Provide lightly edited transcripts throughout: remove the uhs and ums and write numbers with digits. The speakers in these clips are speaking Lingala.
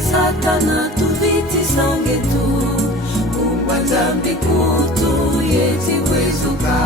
Satana tuviti sangetu Umbazambi kutu yeti wezuka.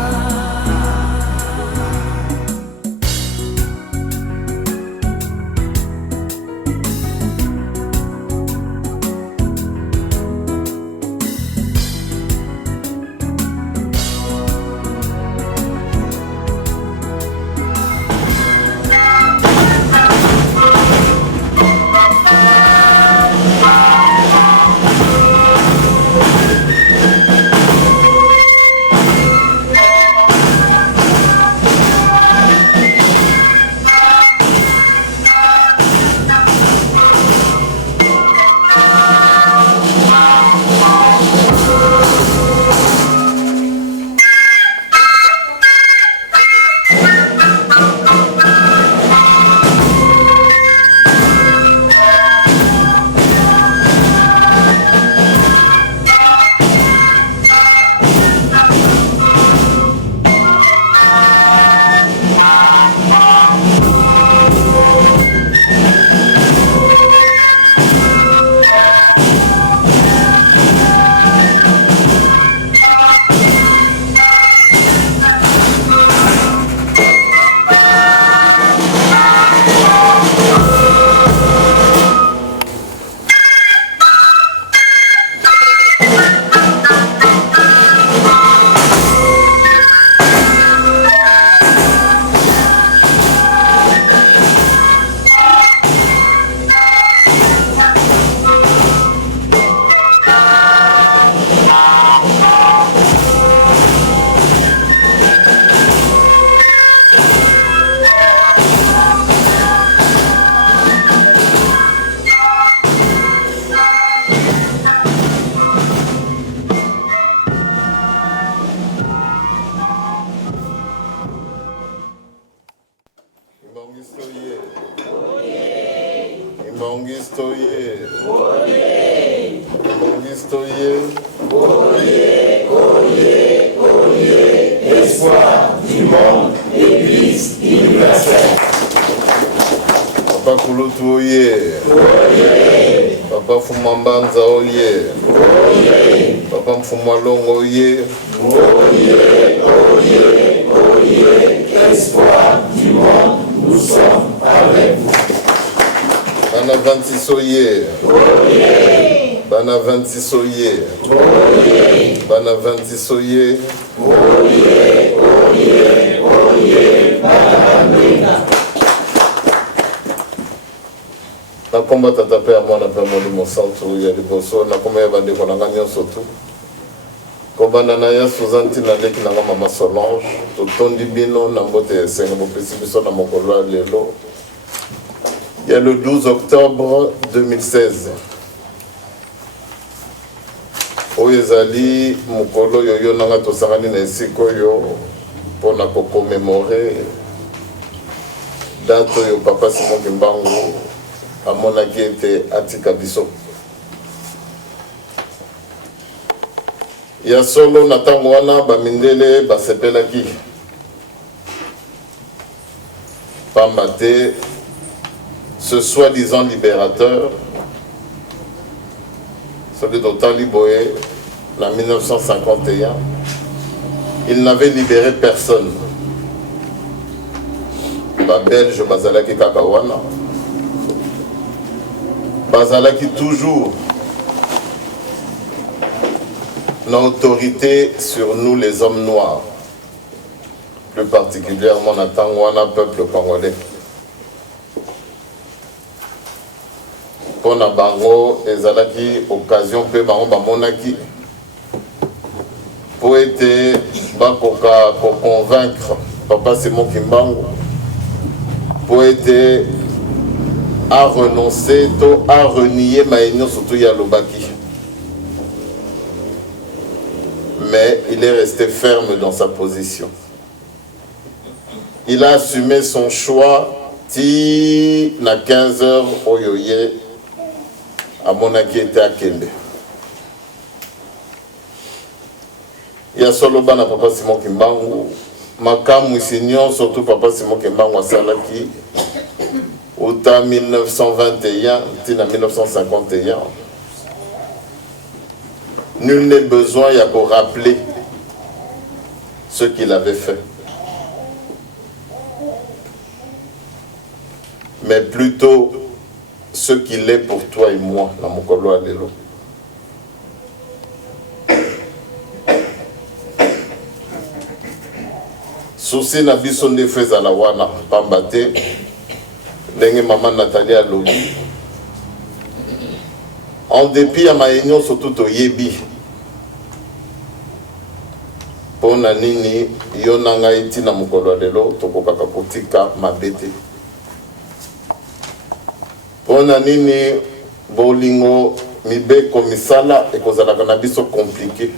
Espoir du monde, Église universelle. Papa Kulutu oye. Papa Fumambanza oye. Papa Mfumalongo oye. Espoir du monde, nous sommes avec vous. Bana 26 oye. Bana 26 oye. Bana 26 oye. Na komba tata pe amwana pe mo mo santo ya liboso na komba ya bande kona nganya sotu komba na ya Suzanti na leki na mama Solange to tondi bino na mbote senga mo pesibiso na mokolo lelo ya le 12 octobre 2016 oyezali mokolo yoyo nanga to sangani na esiko yo pona ko commémorer date yo papa Simon Kimbangu amonaki ete atika biso ya solo na ntango wana bamindele basepelaki pamba te ce soi-disant libérateur celui d'Otali Boye en 1951 il n'avait libéré personne ba belge bazalaki kaka wana bazalaki toujours l'autorité sur nous les hommes noirs, plus particulièrement na ntango wana peuple congolais. Pona bango ezalaki occasion pe bango bamonaki po ete bakoka ko convaincre papa Simon Kimbangu po ete à renoncer, à renier Maïno surtout Yalobaki. Mais il est resté ferme dans sa position. Il a assumé son choix ti na 15h oyoye à Monaki était à Kende. Il y a solo bana papa Simon Kimbangu, makamu isinyon surtout papa Simon Kimbangu asalaki autant 1921 tina 1951. Nul n'est besoin de rappeler ce qu'il avait fait, mais plutôt ce qu'il est pour toi et moi dans mon colo à l'élo. Souci na biso nde feza la wana pambate ndenge maman Nathalie alobi en dépit ya mayenyo surtout toyebi pona nini yo na ngai tina mokolo lelo tokokaka kotika mabete pona nini bolingo mibeko misala ekozalaka na biso compliqué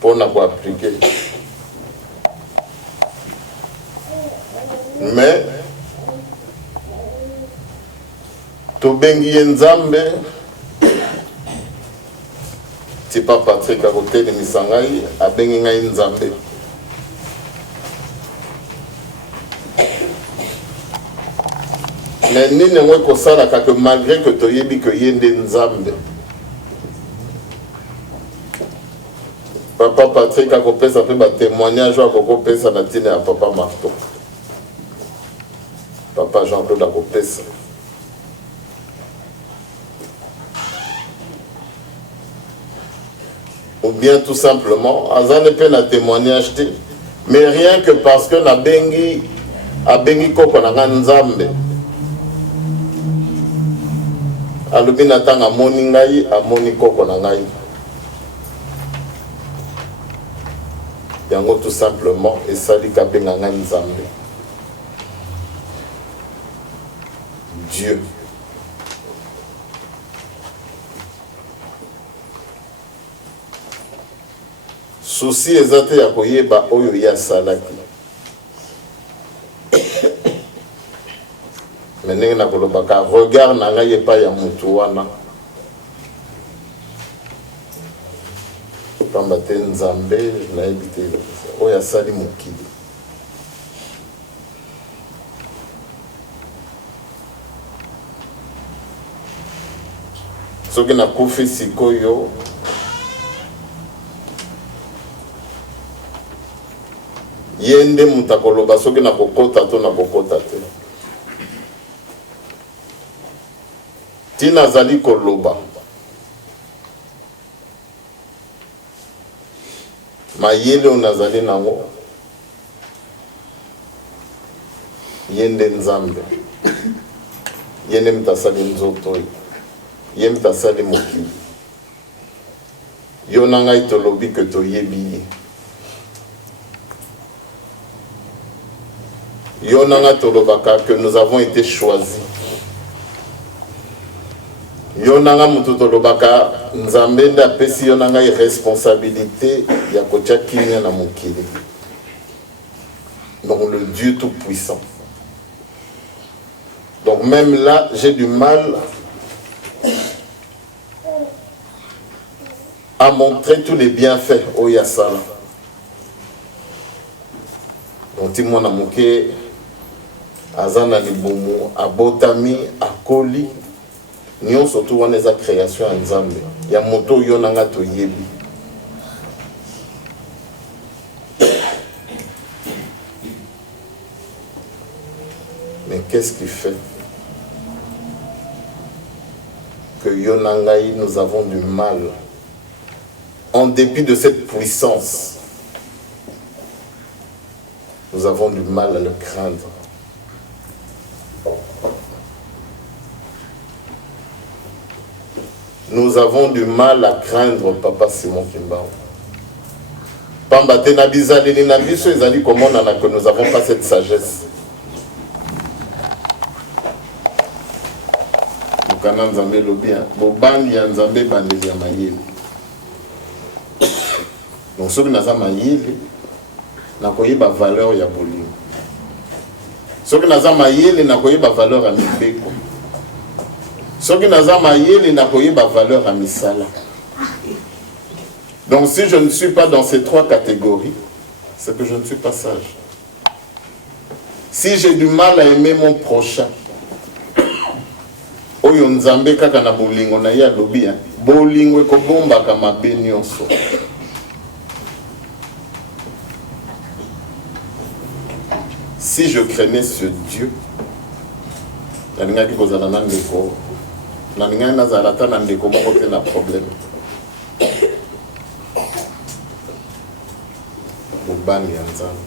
pona ko appliquer mais tobengi ye Nzambe ti pa Patrick akotelemisa ngai abengi ngai Nzambe mais nini yango ekosalaka que malgré que toyebi que ye nde Nzambe Papa Patrick akopesa mpe batémoignage akokopesa na ntina ya Papa Marteau Papa Jean-Claude akopesa ou bien tout simplement azane pe na témoignage te mais rien que parce que na bengi abengi koko na nga Nzambe alobi na tanga amoni ngai amoni koko na ngai yango tout simplement esali kabenga nga Nzambe Dieu. Souci ezate ya koyeba oyo ya salaki. Menenge na kolobaka regard na ngai epai ya mutu wana. Pamba te Nzambe na ebite oyo asali mokili. Soki na kufi sikoyo yende mutakoloba soki na kokota to na kokota te tina zali koloba mayele onazali nango yende Nzambe yende mtasali nzoto ye mtasali mokili yo na ngai tolobi ke toyebi ye yo na ngai tolobaka que nous avons été choisis yo na ngai mutu tolobaka Nzambe nde apesi yo na ngai responsabilité ya kotia kimia na mokili donc le Dieu tout puissant. Donc même là j'ai du mal à montrer tous les bienfaits au Yassala. Donc, si mon amoké, Azana Libomo, Abotami, Akoli, nous surtout on est à création en Nzambe. Yamoto Yonanga to Yebi. Mais qu'est-ce qui fait que Yonangaï, nous avons du mal? En dépit de cette puissance, nous avons du mal à le craindre. Nous avons du mal à craindre Papa Simon Kimbao. Pambate Nabizali ni Nabiso ezali comment on a que nous n'avons pas cette sagesse. Bukana Nzambe lobi hein. Bobandi ya Nzambe bandeli ya mayeli. Donc ce que nous avons mayeli na koyeba valeur ya bolingo. Ce que nous avons mayeli na koyeba valeur ya mibeko. Ce que nous avons mayeli na koyeba valeur ya misala. Donc si je ne suis pas dans ces trois catégories, c'est que je ne suis pas sage. Si j'ai du mal à aimer mon prochain, oyo nzambe kaka na bolingo na ya lobi, bolingo ekobomba kama benyoso. Si je craignais ce Dieu, nalingaki kozala na ndeko, nalingaki nazala ta na ndeko moko te na problème. Bobani ya nzambe.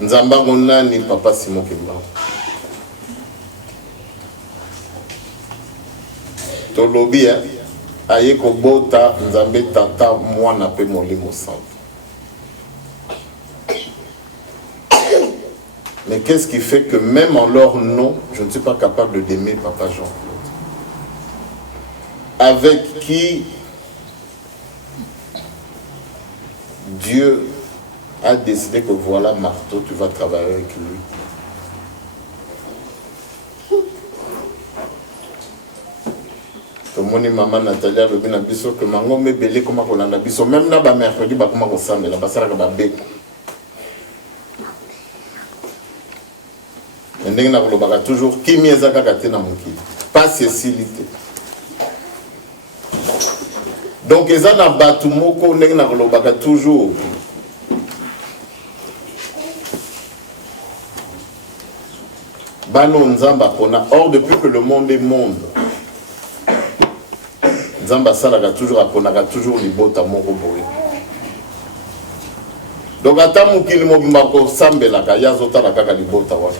Nzamba ngonani papa Simon Kimbangu. Tolobi aye kobota nzambe tata mwana pe molimo santo. Mais qu'est-ce qui fait que même en leur nom, je ne suis pas capable d'aimer papa Jean-Claude, avec qui Dieu a décidé que voilà Marteau, tu vas travailler avec lui. Tomoni maman Nathalie a levé na biso que mango me belé comme on a biso même na ba mercredi ba comment on semble la basara ka ba beko. Ndenge na kolobaka toujours kimi ezaka kate na mokili. Pas cécilité. Donc eza na batu moko ndenge na kolobaka toujours. Bano nzamba kona or depuis que le monde est monde. Nzamba salaka toujours akonaka toujours libota moko boye. Donc ata mokili mobimba ko sambelaka yazotala kaka libota wana.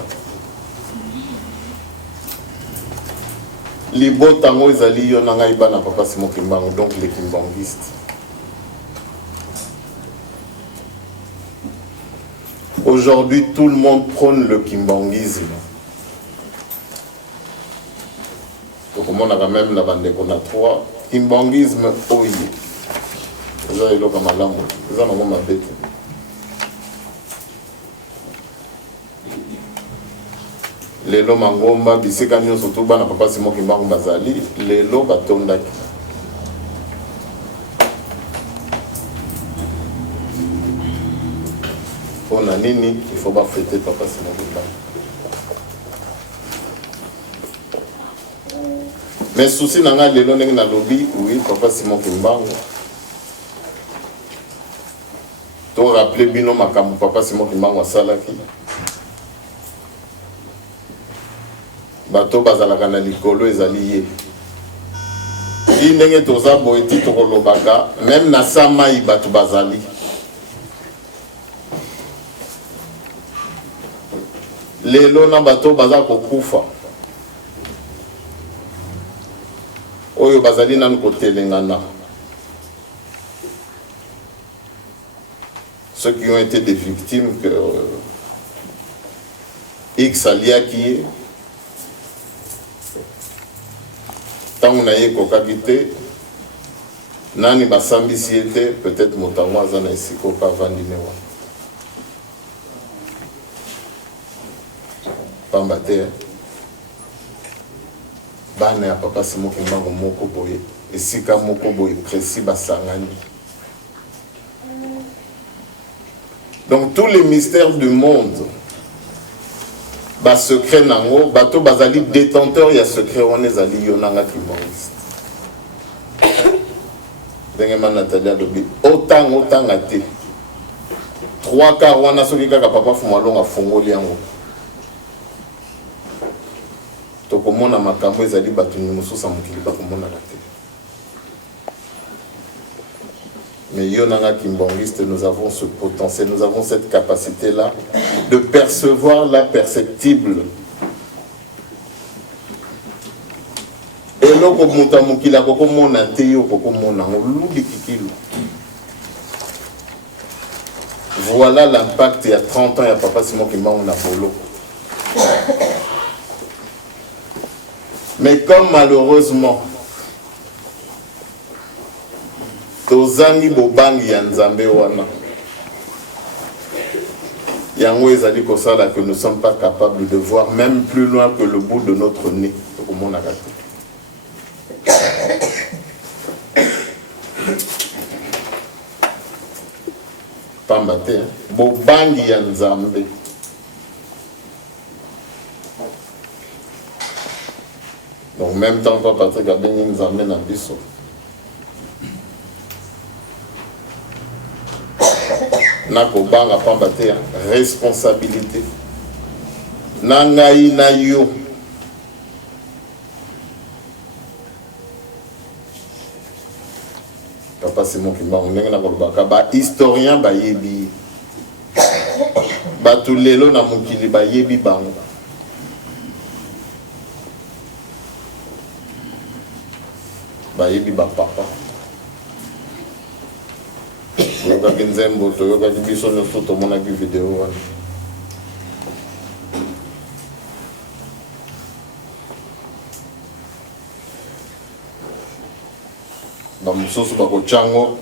Libota ngo ezali yo na ngai bana papa Simon Kimbangu, donc les kimbanguistes. Aujourd'hui, tout le monde prône le kimbanguisme. Donc on a quand même la bande qu'on a trois kimbanguisme oye. Ça est là comme malamu. Ça n'a pas bête. Lelo mangomba bisika nyonso to bana papa Simon Kimbangu bazali lelo batondaki. On a nini, il faut pas fêter papa Simon Kimbangu. Mais souci nanga lelo ndenge na lobby, oui papa Simon Kimbangu. To rappeler bino makambo papa Simon Kimbangu asalaki. Bato bazalaka na likolo ezali ye. Di ndenge toza boye ti tokolobaka, même na samai bato bazali. Lelo na bato baza kokufa. Oyo bazali nanu kotelengana. Ceux qui ont été des victimes que X aliaki tant na ye kokaki te nani basambisi ete peut-être motango aza na esika oka avandi ne wana pamba te bana ya papa Simon Kimbangu moko boye esika moko boye précis basangani. Donc tous les mystères du monde ba secret nango bato bazali détenteur ya secret on ezali yonanga kimbangiste ndenge Nathalie dobi autant ate 3/4 wana soki kaka papa Fumalonga fongoli yango tokomona makambo ezali bato mosusu mokili bakomona la te. Mais yonanga kimbangiste, nous avons ce potentiel, nous avons cette capacité-là de percevoir l'imperceptible. Et là, voilà l'impact il y a 30 ans, il y a papa Simon Kimbangu na bolo. Mais comme malheureusement, tozangi bobangi ya nzambe wana yango ezali kosala que nous ne sommes pas capables de voir même plus loin que le bout de notre nez tokomonaka te. Pamba te bobangi ya nzambe. Donc en même temps Papa Patrick a bengi nzambe na biso. Na kobanga pamba te responsabilité. Na ngai na yo. Papa c'est mon qui m'a ndenge na kolobaka ba historien ba yebi. Ba tulelo na mokili ba yebi bango. Ba yebi ba papa. Yoka nzembo to yoka biso no foto mona ki vidéo wana. Bamusoso bakochango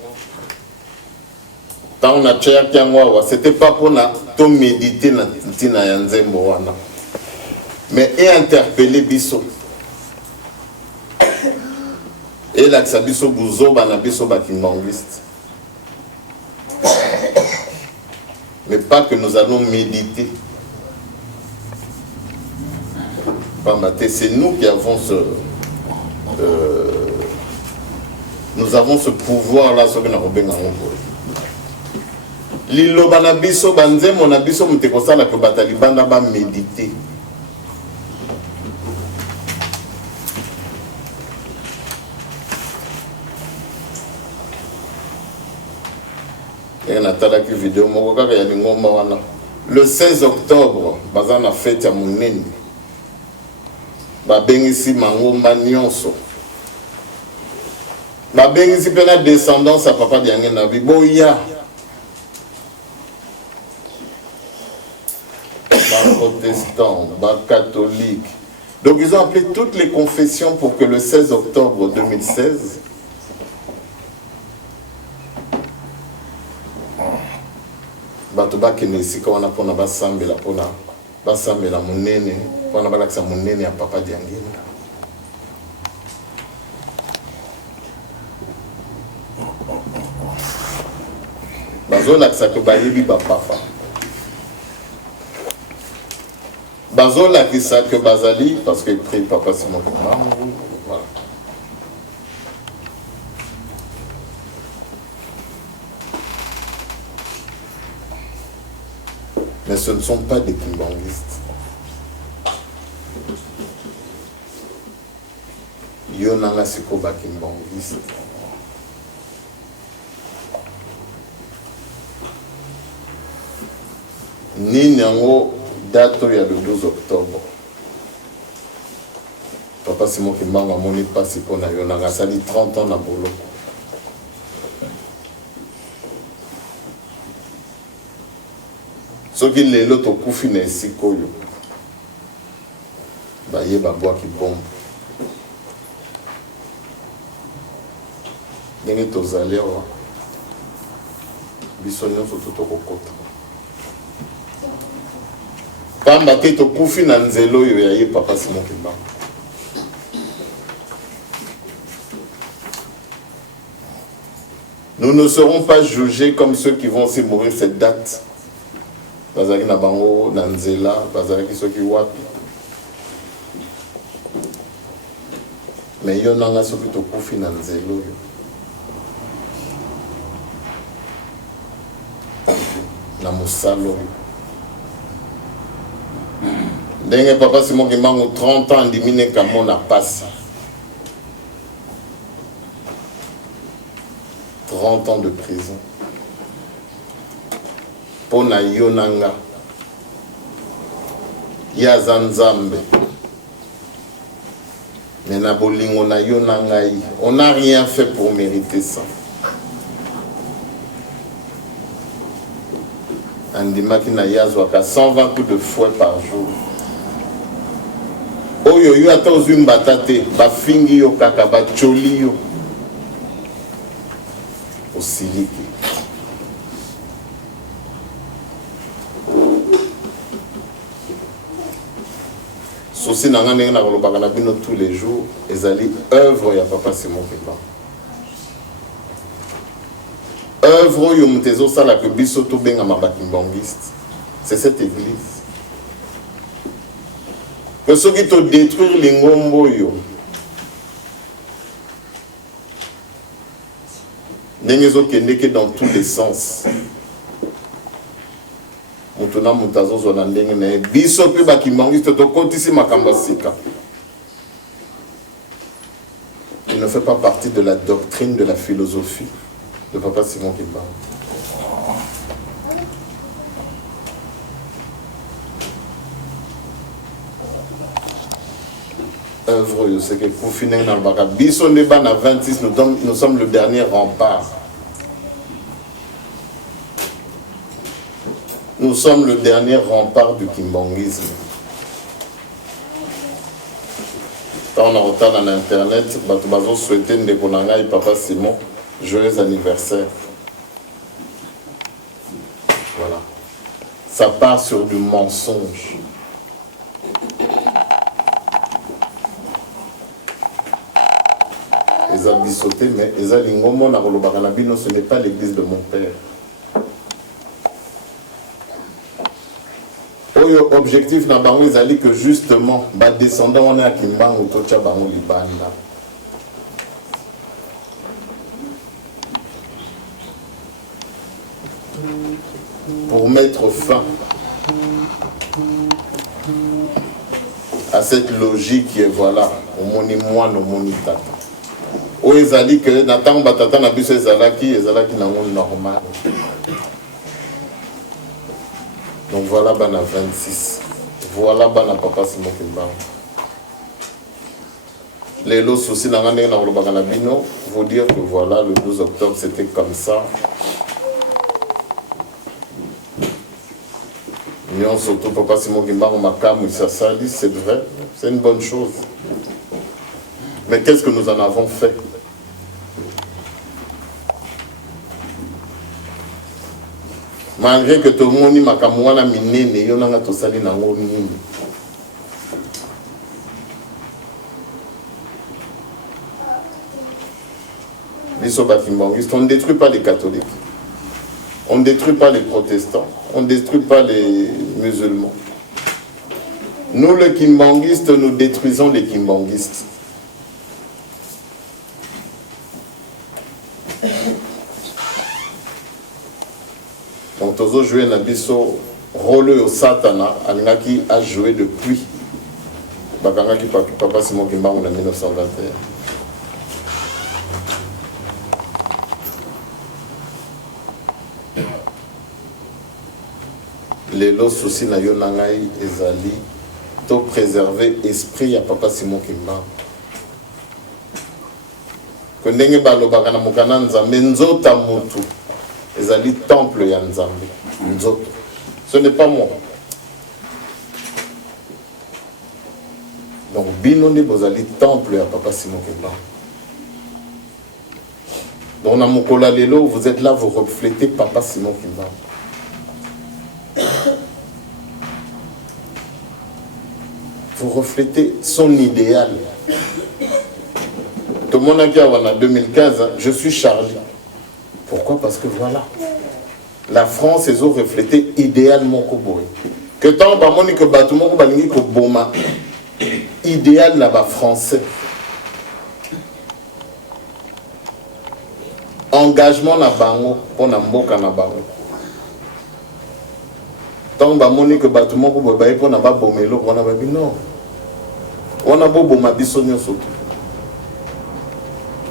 tant na tchaya kyango c'était pas pour na to méditer na tina ya nzembo wana mais et interpeller biso et la biso buzo bana biso bakimbangiste mais pas que nous allons méditer. C'est nous qui avons nous avons ce pouvoir-là sur le Robenga. Lilo banabiso banze monabiso mutekosala que batalibanda ba méditer. Vidéo le 16 octobre bazana fête ya munene babengisi mangomba nyonso babengisi pena descendance à papa diange na biboya ba protestants ba catholiques, donc ils ont appelé toutes les confessions pour que le 16 octobre 2016 bato bakende esika wana mpona basambela monene mpona balakisa monene ya papa diangenda. Bazolakisa ke bayebi bapapa, bazolakisa ke bazali parce que prie papa c'est mon papa. Voilà. Mais ce ne sont pas des kimbangistes. Yonanga sikoba kimbangiste. Ni nango date ya le 12 octobre. Papa Simon Kimbanga moni pasi pona yonanga sali 30 ans na bolo. Soki lelo tokufi na esika oyo bayeba bwaki bombe ndenge tozali awa biso nyonso tokokota pamba te tokufi na nzela oyo ya ye papa Simon Kimbanga. Nous ne serons pas jugés comme ceux qui vont aussi mourir cette date. Bazaki na bango na nzela bazaki soki wapi mais yo nanga soki tokufi na nzela oyo na mosalo ndenge papa Simon Kimbanga 30 ans ndimine kamona pasi 30 ans de prison pona yonanga ya zanzambe mais na bolingo na yonanga yi on n'a rien fait pour mériter ça. Andimaki na yazwaka 120 coups de fouet par jour oyo yo ata ozwi mbata te bafingi yo kaka bacholi yo osiliki. Souci n'a rien à voir tous les jours, et allez œuvre ya papa Simon Kimbanga. œuvre oyo mutezo sala que biso to benga mabakimbangiste, c'est cette église. Que ceux qui te détruire l'ingombo yo, n'engezo kendeke dans tous les sens. Mutuna mutazo zona ndenge na biso pe bakimbangiste to kotisi makamba sika. Il ne fait pas partie de la doctrine, de la philosophie de Papa Simon Kimbangu. Œuvre, je sais que pour finir dans le bac, Biso Neba na 26, nous sommes le dernier rempart. Nous sommes le dernier rempart du kimbanguisme. Quand on a retard dans l'internet, Batubazo souhaitait Ndekonanga et Papa Simon joyeux anniversaire. Voilà. Ça part sur du mensonge. Les abissotés, mais les alingomo na Rolobakanabino, ce n'est pas l'église de mon père. Objectif na bango ezali que justement ba descendant on est à Kimbangu tocha bango libanda. Pour mettre fin à cette logique qui est voilà, au moni moine, au moni tata. Ou ezali que natang batata na biso ezalaki nango normal. Donc voilà bana 26. Voilà bana Papa Simon Kimbangu. Les lots soucis na ngane na Olobakana bino, vous dire que voilà le 12 octobre c'était comme ça. Nous surtout Papa Simon Kimbangu Makamu Sasali, c'est vrai, c'est une bonne chose. Mais qu'est-ce que nous en avons fait? Malgré que tout le monde dit makamwana minene yonanga tosali nango nini. Biso bakimbangiste, on ne détruit pas les catholiques. On ne détruit pas les protestants. On ne détruit pas les musulmans. Nous les kimbanguistes, nous détruisons les kimbanguistes. Donc, Tozo joué Nabiso, rôle au Satana, Alingaki a joué depuis. Bakangaki Papa Simon Kimbangu en 1921. Les lots soucis na yonangai ezali, to préserver esprit à Papa Simon Kimbangu. Kondenge balobaka na mokana nzambe nzota mutu. Ezali temple ya Nzambe. Nzoto. Ce n'est pas moi. Donc binoni bozali temple ya Papa Simon Kimbangu. Donc na mokola lelo, vous êtes là, vous reflétez Papa Simon Kimbangu. Vous reflétez son idéal. Tout le monde a dit en 2015, je suis Charlie. Pourquoi? Parce que voilà, la France, ils ont reflété idéalement Koboé. Que tant que que Batumo Balingi Koboma, idéal là-bas français. Engagement na bango pour na mboka na bango. Tant que Batumo Koboé pour na ba bomelo, on a babi non. On a beau boma bisonio surtout.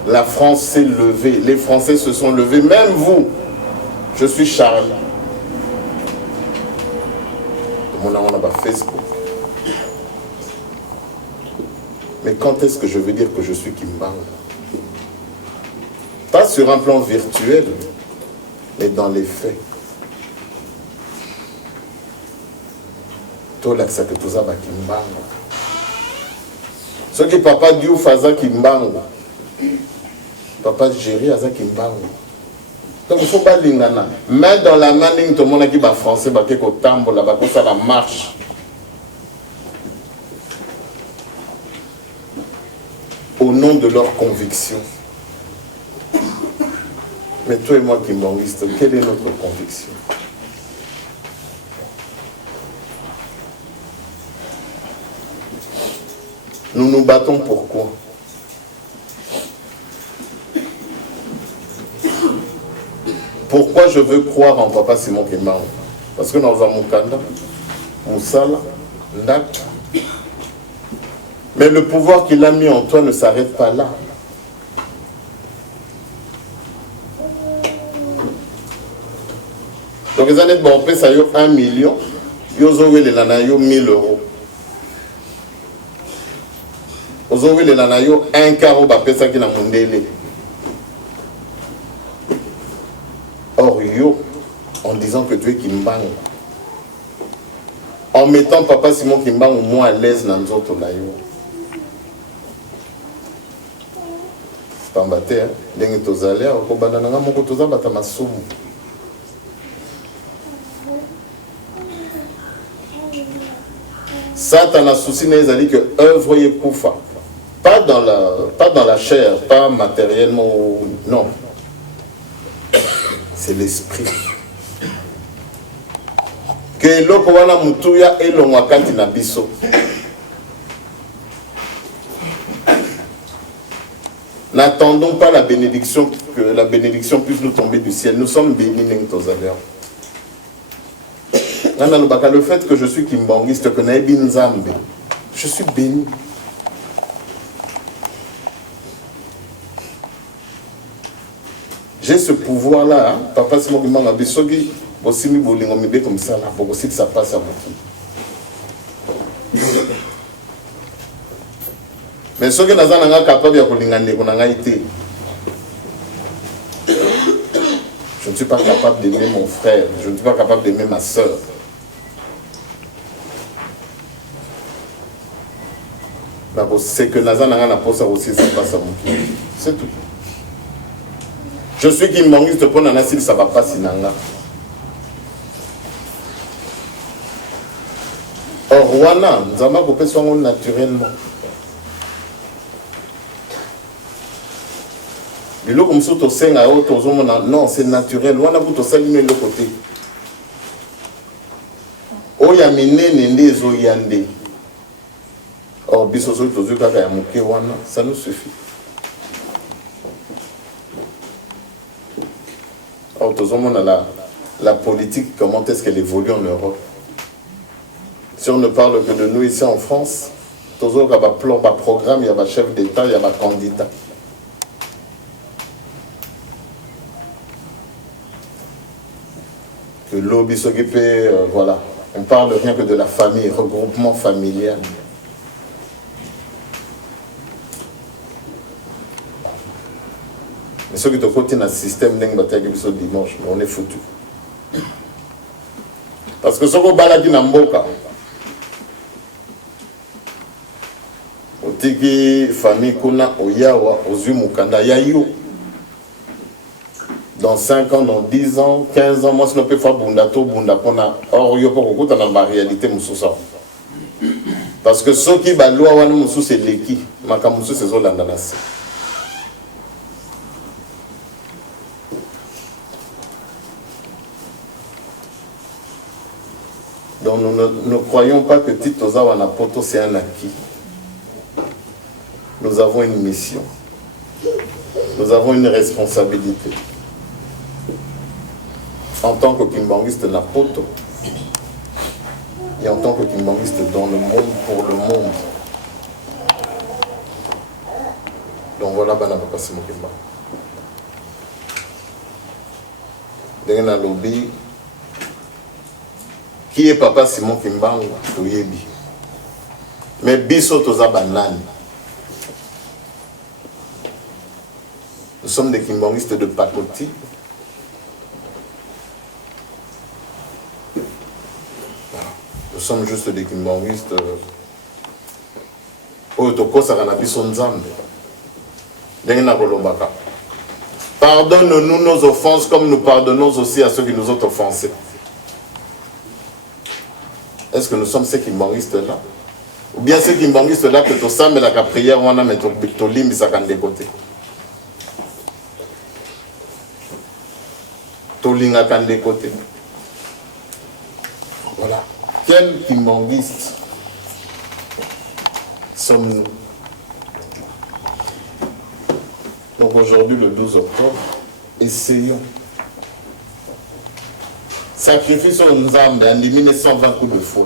La France s'est levée, les Français se sont levés, même vous. Je suis Charles. Mon nom là-bas Facebook. Mais quand est-ce que je veux dire que je suis Kimbangu? Pas sur un plan virtuel, mais dans les faits. Tout là que ça que tout ça va Kimbangu. Ce qui papa Dieu faisait Kimbangu. Papa Géry Aza Kimbangu. Donc il ne faut pas l'ingana. Mais dans la main, tout le monde qui va français, qui est au tambour, là-bas, ça la marche. Au nom de leurs convictions. Mais toi et moi, Kimbangiste, quelle est notre conviction? Nous nous battons pourquoi? Pourquoi je veux croire en Papa Simon Kimbangu? Parce que dans un Mukanda, Moussala, Ndak. Mais le pouvoir qu'il a mis en toi ne s'arrête pas là. Donc les années de bon ça y a 1 million, yozowe les lanayo 1000 euros. Yozowe les lanayo 1 carreau bapesa qui na mundele. Or yo, en disant que tu es Kimbangu, en mettant Papa Simon Kimbangu moins à l'aise dans nous autres là yo. Pambate, ndenge tozalea okobanda nanga moko tozabata masumu. Satan a souci n'est que œuvre y koufa. Pas dans la chair, pas matériellement, non. C'est l'esprit. Que loko wana mutuya elongwa kati na biso. N'attendons pas la bénédiction, que la bénédiction puisse nous tomber du ciel. Nous sommes bénis, Nengtozalea. Le fait que je suis Kimbangiste, que Naïbi Nzambe, je suis béni. J'ai ce pouvoir-là, hein? Papa Simon Kimbangu Bisogi, aussi mi bolingo mi comme ça là, pour aussi que ça passe à beaucoup. Mais ce que nous sommes capables de faire, je ne suis pas capable d'aimer mon frère, je ne suis pas capable d'aimer ma soeur. C'est que nous avons aussi ça passe à beaucoup. C'est tout. Je suis Kimbangiste pour Nanassil, ça ne va pas si nanga. Or, Wana, nous avons coupé son nom naturellement. Non, c'est naturel. Wana vous saluer le côté. Oya minene ndezo yande. Or, bisoso tozu kaka ya muke wana, ça nous suffit. Or, la politique, comment est-ce qu'elle évolue en Europe? Si on ne parle que de nous ici en France, tozo ka ba plan, ba programme, il y a ba chef d'État, il y a ba candidat. Que lobby s'occuper, voilà. On parle rien que de la famille, regroupement familial. Mais ceux qui te côté dans le système dimanche, on est foutu. Parce que ce qu'on balade dans Mboka, otiki famille kuna oyawa ozu mukanda yayo. Dans 5 ans, dans 10 ans, 15 ans, moi, je ne peux pas bundato, bundapona. Or, il y a pas beaucoup dans la réalité, moussoussa. Parce que ceux qui ont loi, moussou, c'est l'équipe. Makamoussou, c'est Zolandanas. Donc, nous ne croyons pas que Tito Zawana Poto, c'est un acquis. Nous avons une mission. Nous avons une responsabilité. En tant que Kimbangiste Napoto et en tant que Kimbangiste dans le monde, pour le monde. Donc voilà, Bana Papa Simon Kimbangu. Dans le lobby, qui est Papa Simon Kimbangu? Toyebi. Mais biso toza banani. Nous sommes des Kimbangistes de pacotille. Nous sommes juste des Kimbangistes. Pardonne-nous nos offenses comme nous pardonnons aussi à ceux qui nous ont offensés. Est-ce que nous sommes ces Kimbangistes-là? Ou bien ces Kimbangistes-là que tu sens, mais la prière, on a mis ton limbe, ça can décoter. Tolinga Kande côté. Voilà. Quel kimbanguiste sommes-nous? Donc aujourd'hui, le 12 octobre, essayons. Sacrifice aux Nzambe, en 1920 coups de feu.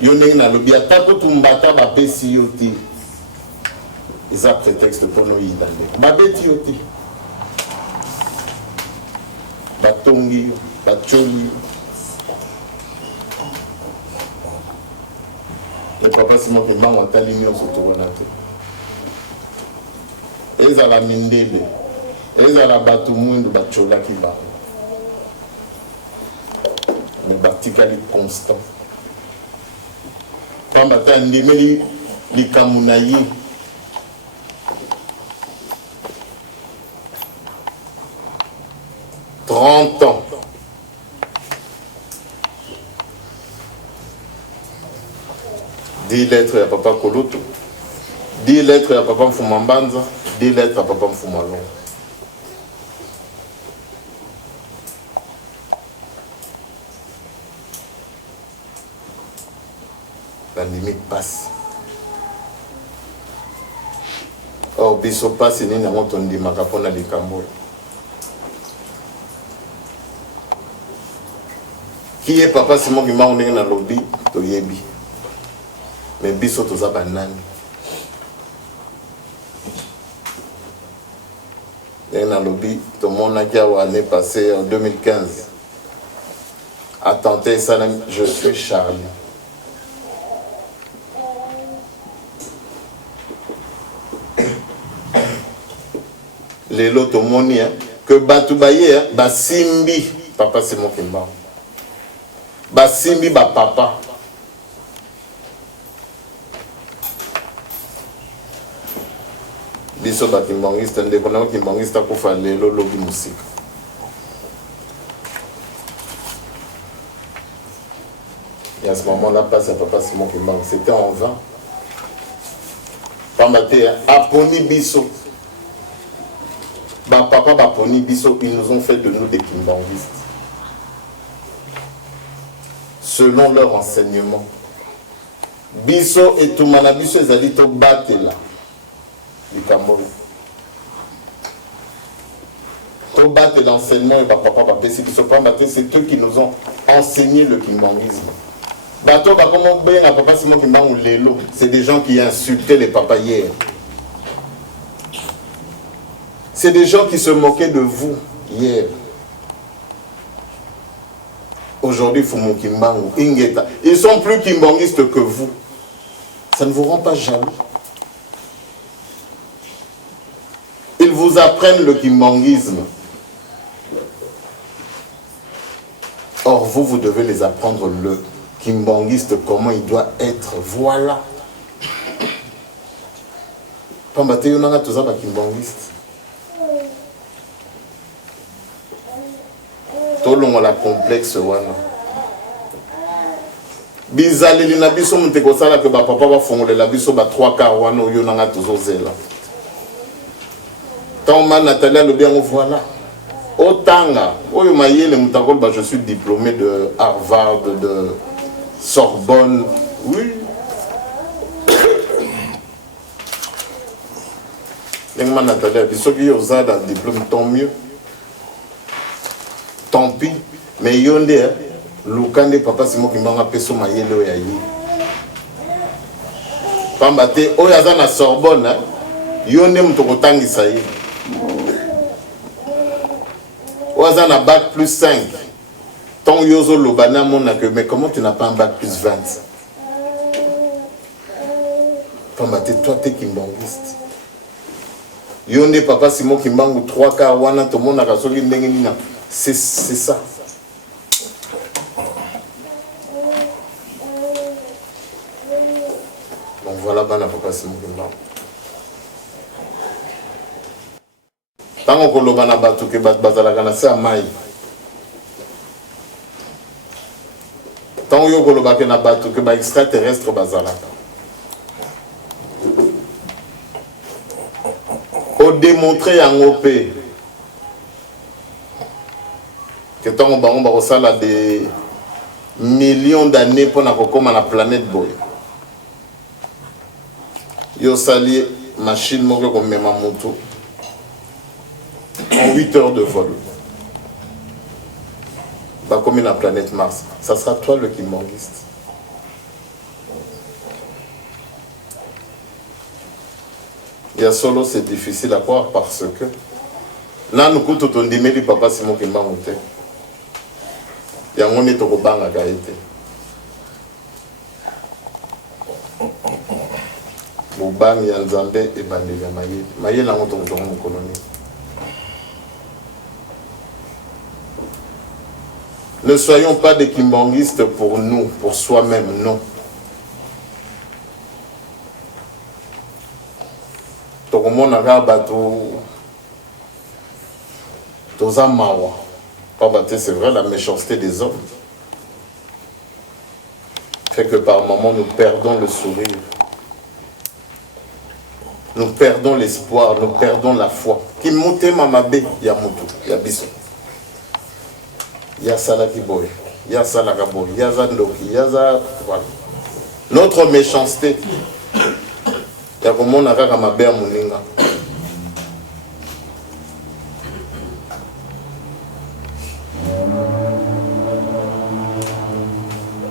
Yoneng na lobi atako tumbata ba pesi yoti. Ils ont prétexte pour nous y aller. Ba beti yoti. Ba tongi, ba choli. Le papa Simon qui m'a entendu mieux sur tout le monde. Ils ont la mindele. Ils ont la batoumouine de bachola qui bat. Mais batikali constant. Quand bata ndimeli likamunayi. « 30 ans. « 10 lettres à papa Koloto. 10 lettres à papa Mfumambanza. 10 lettres à papa Mfumalon. La limite passe. Or, biso passe, ni na moto ndimaka pona likambo. Qui est papa Simon qui m'a emmené dans le lobby, to yebi. Mais biso toza banani. Et dans le lobby, tout le monde a dit l'année passée, en 2015. Attenté, ça, je suis Charlie. Les lots, tout le monde, que Batoubaye, Basimbi, papa Simon qui m'a. Basimbi ba papa. Biso ba kimbangiste ndeko na kimbangiste kufa lelo lobi musika. Et à ce moment-là, passe à papa Simon Kimbang. C'était en vain. Pamate aponi biso. Ba papa ba poni biso, ils nous ont fait de nous des kimbangistes. Selon leur enseignement. Biso et tout manabiso ils allaient to battre là. Du Cameroun. To battre l'enseignement et papa c'est qui se prend c'est eux qui nous ont enseigné le kimbangisme. Bato ba comment ben à papa Simon Kimbang ou Lelo, c'est des gens qui insultaient les papas hier. C'est des gens qui se moquaient de vous hier. Aujourd'hui, Fumo Kimbangu, Ingeta, ils sont plus kimbangistes que vous. Ça ne vous rend pas jaloux. Ils vous apprennent le kimbangisme. Or, vous devez les apprendre le kimbangiste, comment il doit être. Voilà. Pambate yonanga toza ba kimbangiste. Tolongo la complexe wana. Bizaleli na biso muteko sala que ba papa ba fongolela biso ba 3 quarts wana yonanga tozozela. Tant man Natalia le bien voilà. Otanga, oyo mayele mutakol ba je suis diplômé de Harvard, de Sorbonne. Oui. Lengma Natalia biso ki yo za dans diplôme tant mieux. Tant pis, mais yonde lukande papa Simon Kimbanga peso mayele oya yi. Pambate oya za na Sorbonne, yonde mutoko tangisa yi. Oya na bac plus 5. Ton yozo lobana mona que mais comment tu n'as pas un bac plus 20? Pambate toi t'es kimbangiste. Yonde papa Simon Kimbangu 3 quarts wana to mona kasoki ndenge nina. C'est ça. Donc voilà, bana papa Simon Kimbangu. Tango koloba na batu ke bazalaka na se amai. Tango yo koloba ke na batu ke ba extraterrestre bazalaka. O démontrer yango pe. que tant on ça là des millions d'années pour na la planète boy. Yo sali machine moko comme même moto en 8 heures de vol. Bah comme la planète Mars. Ça sera toi le kimbangiste. Il y a solo, c'est difficile à croire parce que là nous coûte ton dimeli papa Simon Kimbangote. Il y a un moment où on a été. Bobang Yanzambe et Bandega Maye. Maye la montre dans mon colonie. Ne soyons pas des kimbangistes pour nous, pour soi-même, non. Tout le monde a bateau. Tous amawa. C'est vrai la méchanceté des hommes. Fait que par moments nous perdons le sourire. Nous perdons l'espoir, nous perdons la foi. Qui monte mamabe, ya mutu, ya biso. Ya salaki boy, ya salaka boy, ya zandoki, ya za. Voilà. Notre méchanceté. Ya comment on a kaka mabe ya muninga.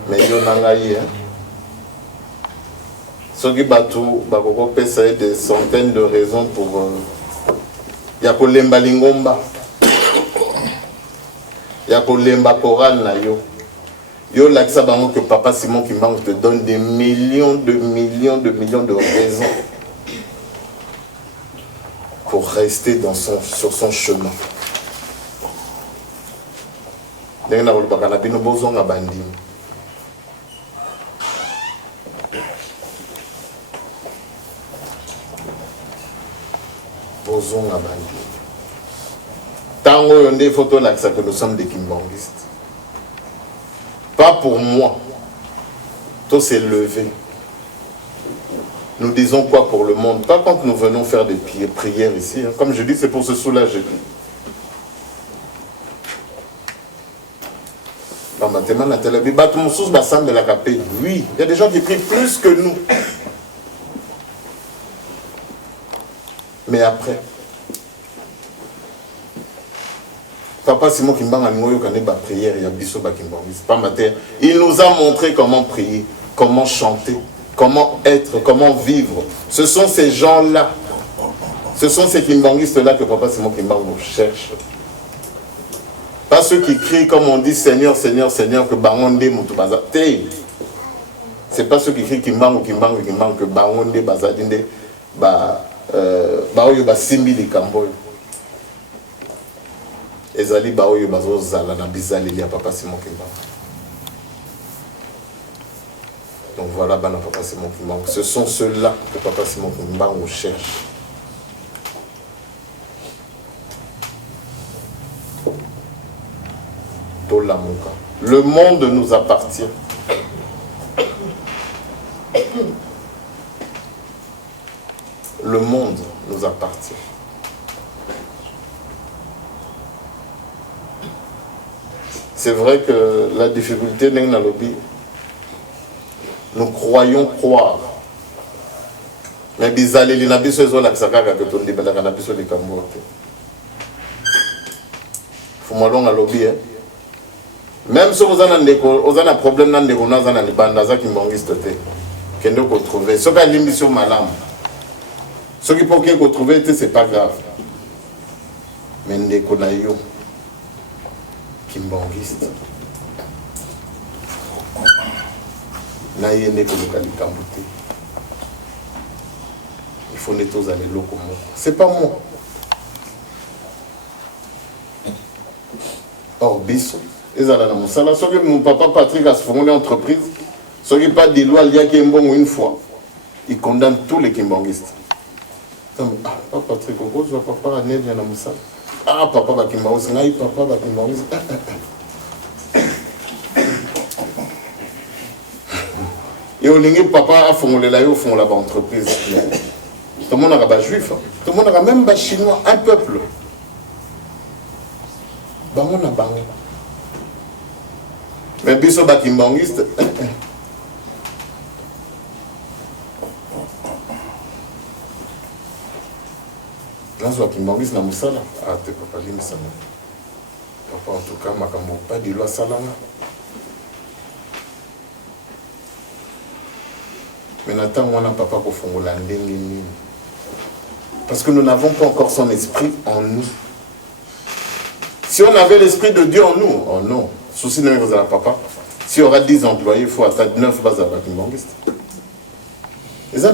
Mais yo nangayi, hein. Ceux qui batou, bakoko pesa des centaines de raisons pour yako lemba lingomba, yako lemba Coran na yo. Yo laksa bango que papa Simon Kimbangu te donne des millions de raisons pour rester sur son chemin. Ndenge na kolobaka na bino bozonga bandimi. Tango yonde photo là que nous sommes des kimbangistes. Pas pour moi. Tout s'est levé. Nous disons quoi pour le monde? Pas quand nous venons faire des prières ici. Hein. Comme je dis, c'est pour se soulager. Oui, il y a des gens qui prient plus que nous. Mais après, papa Simon Kimbanga Ngoyo Kane ba prière, il y a biso ba kimbangiste. Pas matin. Il nous a montré comment prier, comment chanter, comment être, comment vivre. Ce sont ces gens-là, ce sont ces kimbangistes-là que papa Simon Kimbango cherche. Pas ceux qui crient comme on dit Seigneur, Seigneur, Seigneur, que Bangonde Moutoubaza. C'est pas ceux qui crient Kimbango, Kimbango, Kimbango, que Bangonde Bazadinde, Baoyo Basimbi li Kamboyo. Ezali Baoyo Bazo Zala na Bizali li a papa Simon Kimbango. Donc voilà, Bana papa Simon Kimbango. Ce sont ceux-là que papa Simon Kimbango cherche. Le monde nous appartient. Le monde nous appartient. C'est vrai que la difficulté n'est pas lobby. Nous croyons croire. Mais bizarre, les nabiso ils ont l'accès à que ton débat la nabiso les Cambodge. Faut moi long à lobby. Même si vous avez un problème dans les gens qui ont des bandes qui m'ont trouvé. Ce qui a l'émission malam. Ce qui peut être trouvé, ce n'est pas grave. Mais les gens qui m'ont il faut nettoyer les locaux. Ce n'est pas moi. Or, biso. Mon papa Patrick a fondé l'entreprise. Ceux qui pas des lois, il y a Kimbang une fois. Il condamne tous les kimbangistes. Ah, papa Patrick, je vois papa Anel dans la moussa. Ah, papa va kimbangiste. Ah, papa va kimbangiste. Et au ligne, papa a fondé là, il fond là-bas entreprise. Tout le monde a pas juif. Tout le monde a même pas chinois, un peuple. Bango na bango. Mais biso ba kimbangiste. Nazo kimbangiste na musala. Ah, te papa limisa. Papa en tout cas makambo pas de loi salama. Mais n'attends moi papa ko fongola ndenge nini. Parce que nous n'avons pas encore son esprit en nous. Si on avait l'esprit de Dieu en nous, oh non, souci de la papa. Si on aura 10 employés, il faut attendre 9 bases à la kimbangiste. Et ça,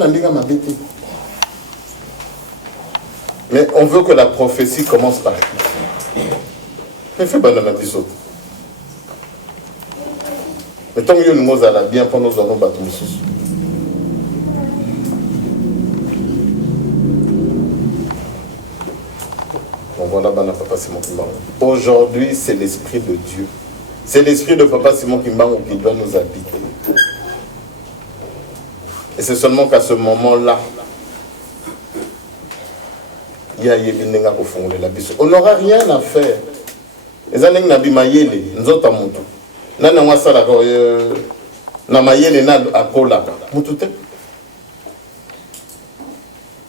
mais on veut que la prophétie commence par qui? Mais fais pas la matisot. Mais tant que nous allons bien pour nous allons battre sous. Voilà, Papa Simon Kimbangu. Aujourd'hui, c'est l'esprit de Dieu. C'est l'esprit de Papa Simon Kimbangu qui doit nous habiter. Et c'est seulement qu'à ce moment-là, il y a Yébinenga au fond de la bise. On n'aura rien à faire. Les années n'a bimayele, nous autres amutu. Nana wasala na mayele na akolaka. Mutute.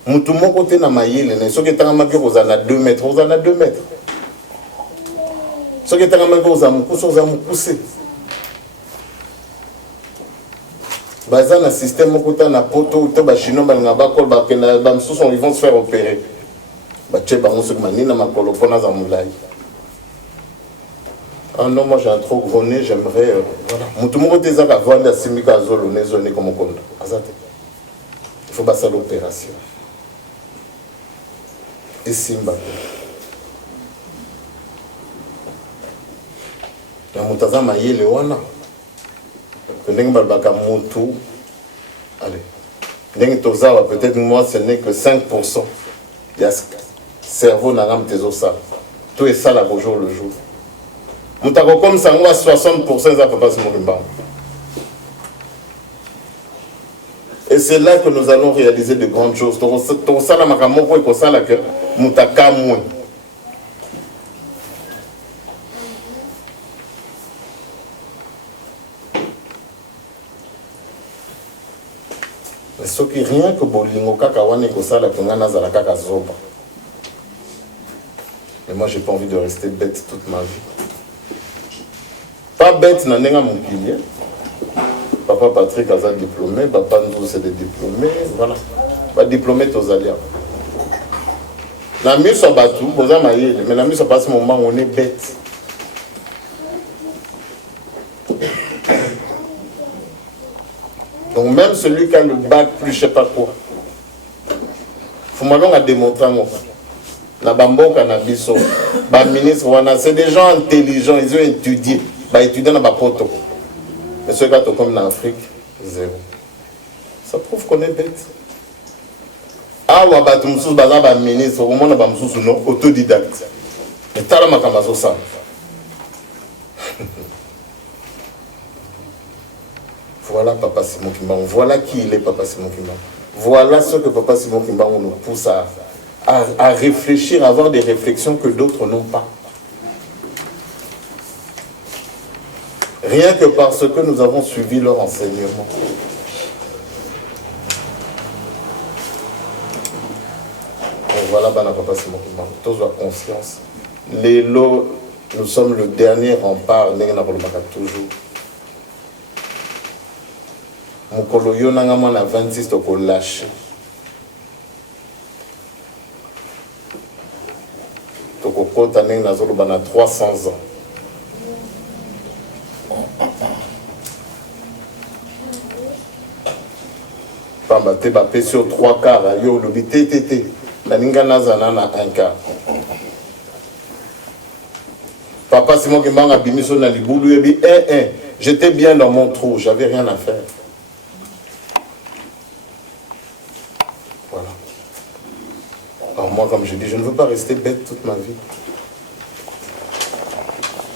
Mutu moko te na mayele na soki tanga maki kozana 2 mètres, kozana 2 mètres. Soki tanga maki kozana mukuse. Baza na système moko ta na poto to ba chino ba ngaba kol ba pena ba msusu ils vont se faire opérer. Ba tche ba musu manina makolo pona za mulai. Ah non, moi j'ai un trop gros nez, j'aimerais voilà. Mutu moko te za ka vanda simika zolo nezone comme konda. Azate. Il faut passer l'opération. Et Simba. La mutaza mayele wana. Ndenge balbaka mutu. Allez. Ndenge tozawa peut-être moi ce n'est que 5%. Il y a cerveau na ngam tezo ça. Tout est ça là au jour le jour. Mutako comme ça moi 60% ça peut pas se mourir. Et c'est là que nous allons réaliser de grandes choses. Ton sala makamoko et sala que mutaka moins. Mais ce qui rien que bolingo kaka wane ko sala que ngana zala kaka zoba. Mais moi j'ai pas envie de rester bête toute ma vie. Pas bête na nenga mon pilier. Papa Patrick a diplômé, papa nous c'est des diplômés, voilà. Pas diplômé tous alliés. La mise sur bateau, mais la mise sur passe moment où on est bête. Donc même celui qui a le bac plus je sais pas quoi. Faut malon a démontré moi. La bambo canabiso, ba ministre wana, c'est des gens intelligents, ils ont étudié, ba étudié dans ba poto. Mais ce gâteau comme en Afrique, zéro. Ça prouve qu'on est bête. Ah, on va battre un ministre, au moment où on va autodidacte. Mais t'as la macamazo ça. Voilà Papa Simon Kimbangu. Voilà qui il est, Papa Simon Kimbangu. Voilà ce que Papa Simon Kimbangu nous pousse à réfléchir, à avoir des réflexions que d'autres n'ont pas. Rien que parce que nous avons suivi leur enseignement. Donc voilà, Papa Simon Kimbangu. Tous ont conscience. Les lots, nous sommes le dernier rempart, toujours. Mokolo yo nanga mwana 26 toko lâché. Toko kota neng nazolo bana 300 ans. Pamba te ba pesio 3 quarts yo lobi tétété. Na ninga nazana na 1 quart. Papa Simon Kimbangu bimiso na libulu yebi j'étais bien dans mon trou, j'avais rien à faire. Alors moi, comme je dis, je ne veux pas rester bête toute ma vie.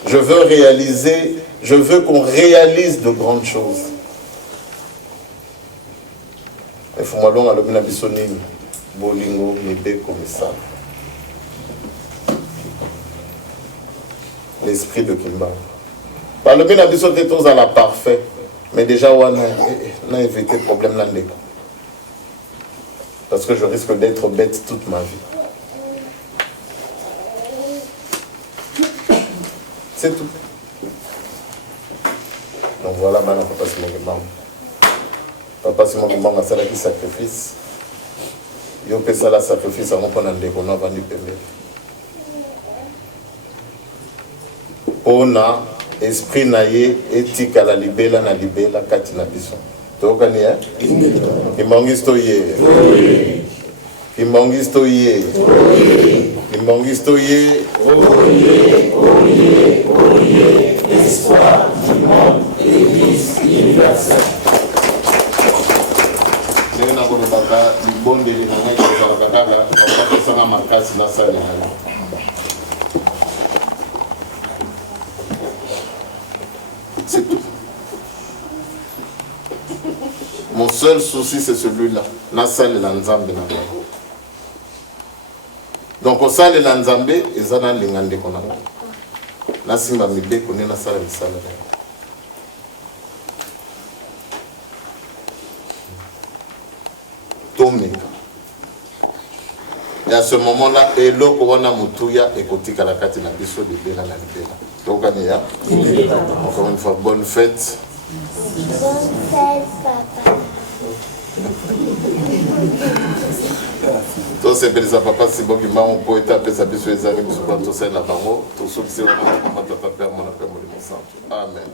Je veux réaliser, je veux qu'on réalise de grandes choses. Il faut que je me dise bolingo, mebe, comme ça. L'esprit de Kimbangu. Par le bien, on est tous à la parfait. Mais déjà, on a évité le problème là. Parce que je risque d'être bête toute ma vie. C'est tout. Donc voilà, maintenant, Papa Simon Guimang. Papa Simon Guimang a fait un sacrifice. Il a fait un sacrifice avant qu'on ait vendu Pembe. On a esprit naïe, éthique à la libella, na libella, katina biso. Tokani hein? Imangistoye. Imangistoye. Imangistoye. Oye, espoir du monde, Église universelle. Ndenge na kolobaka libondeli na ngai kozalaka kaka opakisanga makasi nasali na yo. C'est tout. Mon seul souci, c'est celui-là. Nasali la nzambe na ngai. Donc, osali la nzambe, ezana lingande konanga. Nasimba mibeko ne nasala misala na yo. Tomeka. Et à ce moment-là, eloko wana mutuya ekotika la kati na biso libela na libela. Tokani ya? Encore une fois, bonne fête. Bonne fête, papa. Tous ces petits papas, c'est bon qui m'ont pour établir sa biso et zari biso quand tous na bango, tous ceux qui sont dans le papa, mon appel, mon sang. Amen.